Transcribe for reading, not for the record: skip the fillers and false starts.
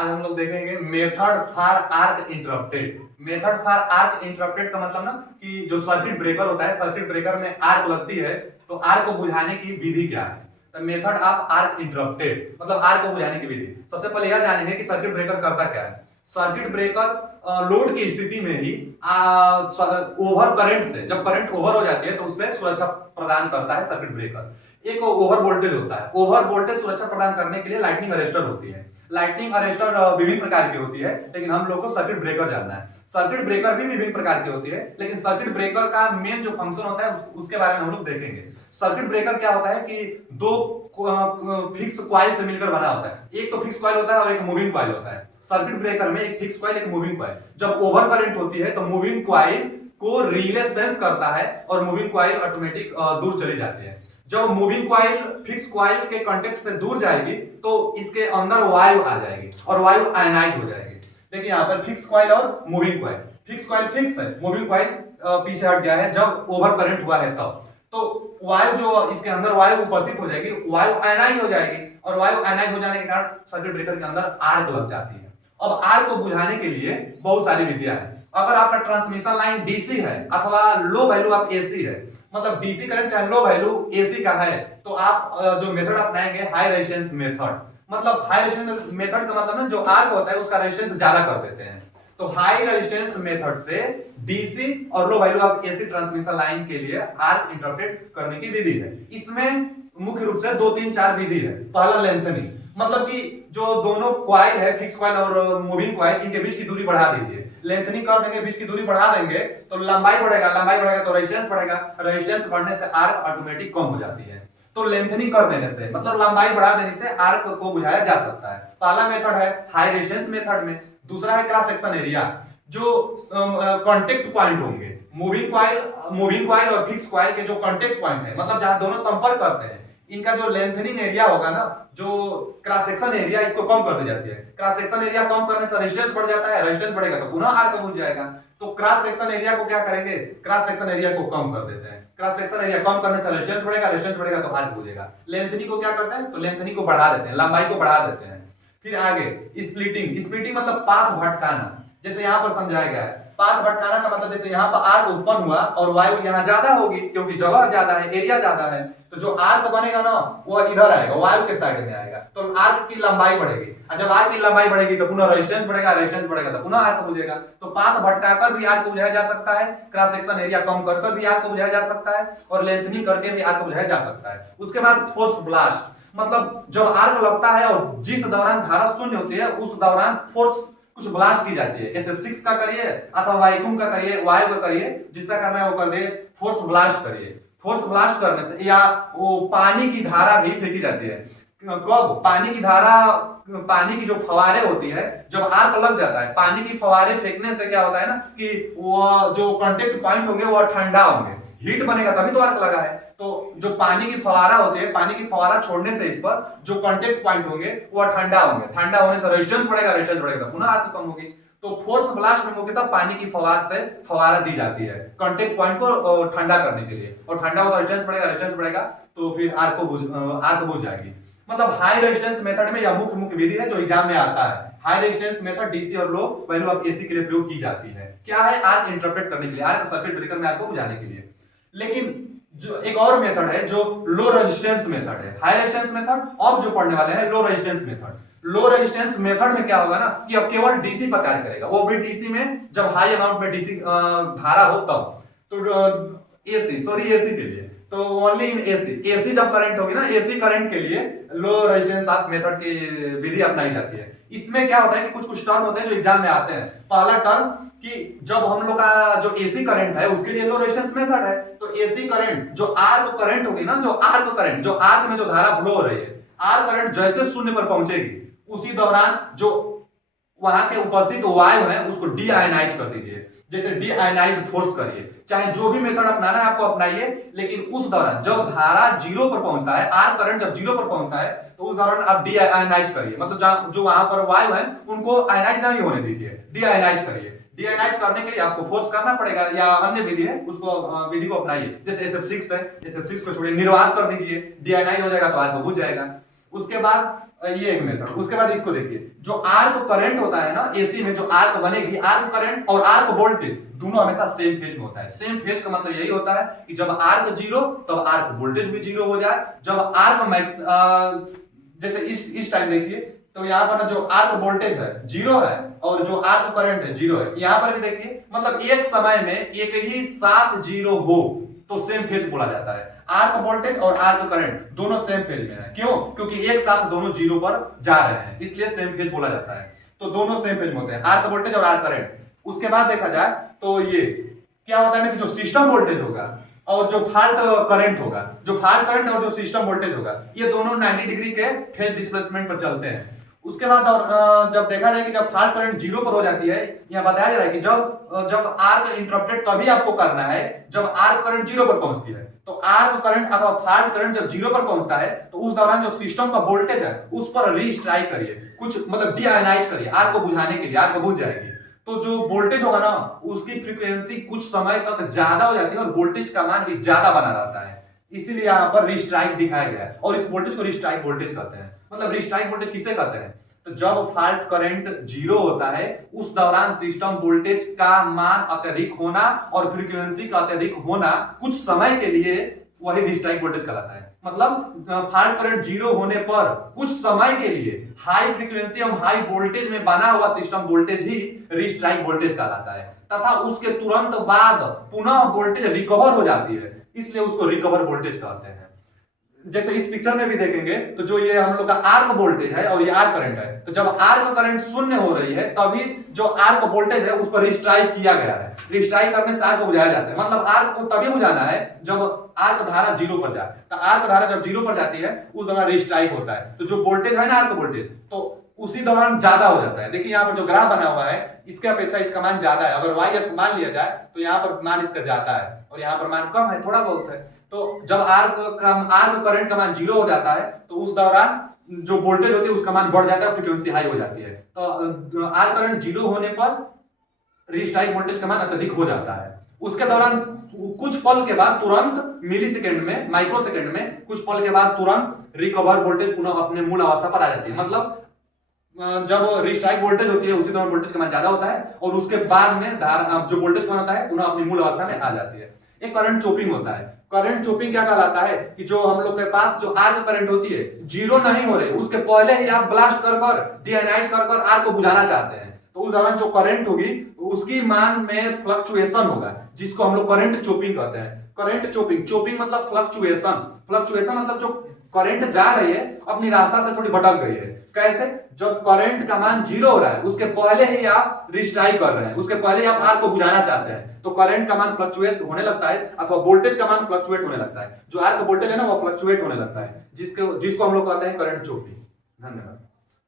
आज हम लोग देखेंगे method for arc interrupted. Method for arc interrupted का मतलब ना कि जो सर्किट ब्रेकर होता है, सर्किट ब्रेकर में आर्क लगती है तो आर्क को बुझाने की विधि क्या है। तो मेथड ऑफ आर्क इंटरप्टेड मतलब आर्क को बुझाने की विधि। सबसे पहले यह जानेंगे कि सर्किट ब्रेकर करता क्या है। सर्किट ब्रेकर लोड की स्थिति में ही ओवर करंट से, जब करंट ओवर हो जाती है तो उससे सुरक्षा प्रदान करता है सर्किट ब्रेकर। एक ओवर वोल्टेज होता है, ओवर वोल्टेज सुरक्षा प्रदान करने के लिए लाइटनिंग अरेस्टर होती है। लाइटनिंग अरेस्टर विभिन्न प्रकार की होती है, लेकिन हम लोग को सर्किट ब्रेकर जानना है। सर्किट ब्रेकर भी विभिन्न प्रकार की होती है, लेकिन सर्किट ब्रेकर का मेन जो फंक्शन होता है उसके बारे में हम लोग देखेंगे। सर्किट ब्रेकर क्या होता है कि दो फिक्स कॉइल से मिलकर बना होता है। एक तो फिक्स कॉइल होता है और एक मूविंग कॉइल होता है। सर्किट ब्रेकर में एक फिक्स कॉइल, एक मूविंग कॉइल। जब ओवर करंट होती है तो मूविंग कॉइल को रिले सेंस करता है और मूविंग कॉइल ऑटोमेटिक दूर चली जाती है। जब मूविंग कॉइल फिक्स कॉइल के कांटेक्ट से दूर जाएगी तो इसके अंदर वायु आ जाएगी और वायु आयनाइज हो जाएगी। देखिए यहाँ पर फिक्स कॉइल और moving coil. Fix coil fix है, मूविंग कॉइल पीछे हट गया है जब ओवर करंट हुआ है तब। तो वायु जो इसके अंदर वायु उपस्थित हो जाएगी, वायु आयनाइज हो जाएगी और वायु आयनाइज हो जाने के कारण सर्किट ब्रेकर के अंदर आर्क लग जाती है। अब आर्क को बुझाने के लिए बहुत सारी विधियां हैं। अगर आपका ट्रांसमिशन लाइन डीसी है अथवा लो वैल्यू ऑफ एसी है, मतलब डीसी करंट चाहे लो वैल्यू एसी का है, तो आप जो मेथड अपनाएंगे हाई रेजिस्टेंस मेथड। मतलब हाई रेजिस्टेंस मेथड का मतलब ना जो आर्क होता है उसका रेजिस्टेंस ज्यादा कर देते हैं। तो हाई रेजिस्टेंस मेथड से डीसी और low value of AC transmission line के लिए आर्क इंटरप्रेट करने की विधि है। इसमें मुख्य रूप से 2 3 4 विधि है। पहला लेंथनिंग, मतलब कि जो दोनों कॉइल है फिक्स कॉइल और मूविंग कॉइल, इनके बीच की दूरी बढ़ा दीजिए। लेंथनिंग कर देंगे, बीच की दूरी बढ़ा देंगे तो लंबाई बढ़ेगा, लंबाई बढ़ेगा तो रेजिस्टेंस बढ़ेगा, रेजिस्टेंस बढ़ने से आर्क ऑटोमेटिक कम हो जाती है। तो लेंथनिंग कर देने से मतलब लंबाई बढ़ा देने से आर्क को बुझाया जा सकता है। पहला मेथड है हाई रेजिस्टेंस मेथड में। दूसरा है क्रॉस सेक्शन एरिया। जो कांटेक्ट पॉइंट होंगे मूविंग कॉइल और फिक्स कॉइल के जो कांटेक्ट पॉइंट है, मतलब जहां दोनों संपर्क करते हैं, इनका जो लेंथनिंग एरिया होगा ना, जो क्रॉस सेक्शन एरिया, इसको कम कर दी जाती है। क्रॉस सेक्शन एरिया कम करने से रेजिस्टेंस बढ़ जाता है, रेजिस्टेंस बढ़ेगा तो पुनः आर्क बुझ जाएगा। तो क्रॉस सेक्शन एरिया को क्या करेंगे, क्रॉस सेक्शन एरिया को कम कर देते हैं। क्रॉस सेक्शन एरिया कम करने से रेजिस्टेंस बढ़ेगा, रेजिस्टेंस बढ़ेगा तो आर्क बुझेगा। लेंथनिंग को क्या करते हैं, तो लेंथनिंग को बढ़ा देते हैं, लंबाई को बढ़ा देते हैं। फिर आगे स्प्लिटिंग। स्प्लिटिंग मतलब पाथ भटकाना। जैसे यहां पर समझाया गया है, पाथ भटकाना का मतलब जैसे यहाँ पर आर्क उत्पन्न हुआ और वायु यहाँ ज्यादा होगी क्योंकि जगह ज्यादा है, एरिया ज्यादा है, तो जो आर्क बनेगा ना वो इधर आएगा, वायु के साइड में आएगा, तो आर्क की लंबाई बढ़ेगी। और जब आर्क की लंबाई बढ़ेगी तो पुनः रेजिस्टेंस बढ़ेगा, रेजिस्टेंस बढ़ेगा तो पुनः आर्क बुझेगा। तो पाथ भटकाकर भी आर्क को बुझाया जा सकता है, क्रॉस सेक्शन एरिया कम कर भी आर्क को बुझाया जा सकता है और लेंथनिंग करके भी आर्क को बुझाया जा सकता है। उसके बाद फोर्स ब्लास्ट, मतलब जब आर्क लगता है और जिस दौरान धारा शून्य होती है उस दौरान फोर्स कुछ ब्लास्ट की जाती है। SF6 का करिए अथवा वैक्यूम का करिए, वायु का करिए, जिसका करना है वो कर दे, फोर्स ब्लास्ट करिए। फोर्स ब्लास्ट करने से या वो पानी की धारा भी फेंकी जाती है। कब पानी की धारा, पानी की जो फवारे होती है, जब आर्क लग जाता है, पानी की फवारे फेंकने से क्या होता है ना कि वो जो कांटेक्ट पॉइंट होंगे वो ठंडा होंगे, हीट बनेगा तभी तो आर्क लगा है। तो जो पानी की फवारा होती है, पानी की फवारा छोड़ने से इस पर जो कांटेक्ट पॉइंट होंगे वो ठंडा होंगे, ठंडा होने से रेजिस्टेंस बढ़ेगा, रेजिस्टेंस बढ़ेगा पुनः आर्क कम होगी। तो फोर्स ब्लास्ट में मुख्यतः पानी की फवार से फवारा दी जाती है कांटेक्ट पॉइंट को ठंडा करने के लिए, और ठंडा होगा रेजिस्टेंस बढ़ेगा, रेजिस्टेंस बढ़ेगा तो फिर आर्क बुझ जाएगी। मतलब हाई रेजिस्टेंस मेथड में यह मुख्य विधि है जो एग्जाम में आता है। हाई रेजिस्टेंस मेथड डीसी और लो वैल्यू ऑफ एसी के लिए प्रयोग की जाती है। क्या है, आर्क इंटरप्रेट करने के लिए, आर्क सर्किट ब्रेकर में आर्क को बुझाने के लिए। लेकिन जो एक और मेथड है जो लो रेजिस्टेंस मेथड है। हाई रेजिस्टेंस मेथड अब जो पढ़ने वाले हैं low resistance method. Low resistance method में क्या होगा ना कि अब केवल डीसी पर कार्य करेगा, वो भी डीसी में जब हाई अमाउंट में डीसी धारा हो तब। तो एसी के लिए तो ओनली इन एसी जब करंट होगी ना, एसी करंट के लिए लो रेजिस्टेंस ऑफ मेथड की विधि अपनाई जाती है। इसमें क्या होता है कि कुछ टर्म होते हैं जो एग्जाम में आते हैं। पहला टर्म कि जब हम लोग का जो एसी करंट है उसके लिए लो रेजिस्टेंस मेथड है, तो एसी करंट जो आर्क करंट होगी ना, जो आर्क में जो धारा फ्लो हो रही है, आर्क करंट जैसे शून्य पर पहुंचेगी उसी दौरान जो वहां के उपस्थित वायु है उसको डी आयनाइज कर दीजिए। जैसे डी आयनाइज फोर्स करिए, चाहे जो भी मेथड अपनाना है आपको अपनाइए, लेकिन उस दौरान जब धारा 0 पर पहुंचता है, आर्क करंट जब 0 पर पहुंचता है तो उस दौरान आप डी आयनाइज करिए। मतलब जो वहां पर वायु है उनको आयनाइज नहीं होने दीजिए, डी आयनाइज करिए। डी आयनाइज करने के लिए आपको फोर्स करना पड़ेगा या अन्य विधि है उसको विधि को अपनाइए। जैसे SF6 है, SF6 को छोड़िए, निर्वात कर दीजिए, डी आयनाइज हो जाएगा तो आर्क बुझ जाएगा। उसके बाद ये एक मेथड, उसके बाद इसको देखिए, जो आर्क करंट होता है ना एसी में, जो आर्क बनेगी, आर्क करंट और आर्क वोल्टेज दोनों हमेशा सेम फेज में होता है। सेम फेज का मतलब यही होता है कि जब आर्क जीरो तब आर्क वोल्टेज भी जीरो हो जाए। जब आर्क मैक्स जैसे इस टाइम देखिए, तो यहाँ पर जो आर्क वोल्टेज है जीरो है और जो आर्क करंट है जीरो है। यहाँ पर भी देखिए, मतलब एक समय में एक ही साथ जीरो हो तो सेम फेज बोला जाता है। आर्क वोल्टेज और आर्क करंट दोनों सेम फेज में है। क्यों? क्योंकि एक साथ दोनों जीरो पर जा रहे हैं, इसलिए सेम फेज बोला जाता है। तो दोनों सेम फेज में होते हैं, आर्क वोल्टेज और आर्क करंट। उसके बाद देखा जाए तो ये क्या होता है ना कि जो सिस्टम वोल्टेज होगा और जो फॉल्ट करंट होगा, जो फॉल्ट करंट और जो सिस्टम वोल्टेज होगा, ये दोनों 90 डिग्री के फेज डिस्प्लेसमेंट पर चलते हैं। उसके बाद और जब देखा जाए कि जब फॉल्ट करंट जीरो पर हो जाती है, यहां बताया जा रहा है कि जब आर्क इंटरप्टेड तभी आपको करना है जब आर्क करंट जीरो पर पहुंचती है। तो आर्क करंट अथवा फॉल्ट करंट जब जीरो पर पहुंचता है तो उस दौरान जो सिस्टम का वोल्टेज है उस पर रीस्ट्राइक करिए, कुछ मतलब डीआयोनाइज करिए, आर्क को बुझाने के लिए, आर्क बुझ जाएगी। तो जो वोल्टेज होगा ना उसकी फ्रीक्वेंसी कुछ समय तक ज्यादा हो जाती है और वोल्टेज का मान भी ज्यादा बना रहता है। इसीलिए यहाँ पर रिस्ट्राइक दिखाया गया है और इस वोल्टेज को रिस्ट्राइक वोल्टेज कहते हैं। मतलब रिस्ट्राइक वोल्टेज किसे कहते हैं? तो जब फॉल्ट करंट जीरो होता है उस दौरान सिस्टम वोल्टेज का मान अत्यधिक होना और फ्रीक्वेंसी का अत्यधिक होना कुछ समय के लिए, वही रिस्ट्राइक वोल्टेज कहलाता है। मतलब फॉल्ट करंट जीरो होने पर कुछ समय के लिए हाई फ्रीक्वेंसी और हाई वोल्टेज में बना हुआ सिस्टम वोल्टेज ही रिस्ट्राइक वोल्टेज कहलाता है, तथा उसके तुरंत बाद पुनः वोल्टेज रिकवर हो जाती है, इसलिए उसको रिकवर वोल्टेज कहते हैं। जैसे इस पिक्चर में भी देखेंगे तो जो ये हम लोग का आर्क वोल्टेज है और ये आर्क करंट है, तो जब आर्क करंट शून्य हो रही है तभी जो आर्क वोल्टेज है उस पर रिस्ट्राइक किया गया है। रिस्ट्राइक करने से आर्क को बुझाया जाता है। मतलब आर्क को तभी बुझाना है जब आर्क धारा जीरो पर जाए। तो आर्क धारा जब जीरो पर जाती है उस दौरान रिस्ट्राइक होता है। तो जो वोल्टेज है ना आर्क वोल्टेज, तो उसी दौरान ज्यादा हो जाता है। देखिए यहाँ पर जो ग्राफ बना हुआ है इसके अपेक्षा इसका मान ज्यादा है। अगर वाई अक्ष मान लिया जाए तो यहाँ पर मान इसका ज्यादा है और यहाँ पर मान कम है, थोड़ा बहुत है। तो जब आर्क करंट का मान जीरो हो जाता है तो उस दौरान जो वोल्टेज होती है उसका मान बढ़ जाता है, फ्रीक्वेंसी हाई हो जाती है। तो आर्क करंट जीरो होने पर रिस्ट्राइक वोल्टेज का मान अत्यधिक हो जाता है। उसके दौरान कुछ पल के बाद तुरंत मिली सेकेंड में, माइक्रो सेकेंड में, कुछ पल के बाद तुरंत रिकवर वोल्टेज पुनः अपने मूल अवस्था पर आ जाती है। मतलब जब रिस्ट्राइक वोल्टेज होती है उसी दौरान वोल्टेज का मान ज्यादा होता है और उसके बाद में जो वोल्टेज का मान होता है पुनः अपनी मूल अवस्था में आ जाती है। एक करंट चोपिंग होता है। करंट चोपिंग क्या कहलाता है कि जो हम लोग के पास जो आर्क करंट होती है जीरो नहीं हो रही, उसके पहले ही आप ब्लास्ट कर डीआयोनाइज कर आर्क को बुझाना चाहते हैं, तो उस दौरान जो करंट होगी उसकी मान में फ्लक्चुएशन होगा, जिसको हम लोग करंट चोपिंग कहते हैं। करंट चोपिंग मतलब फ्लक्चुएशन मतलब जो करंट जा रही है अपनी रास्ता से थोड़ी भटक गई है। कैसे? जब करंट का मान जीरो हो रहा है उसके पहले ही आप रिस्ट्राइक कर रहे हैं, उसके पहले ही आप आर्क को बुझाना चाहते हैं, तो करंट का मान फ्लक्चुएट होने लगता है अथवा वोल्टेज का मान फ्लक्चुएट होने लगता है। जो आर्क वोल्टेज है ना वो फ्लक्चुएट होने लगता है, जिसको हम लोग कहते हैं करंट चोपिंग। धन्यवाद।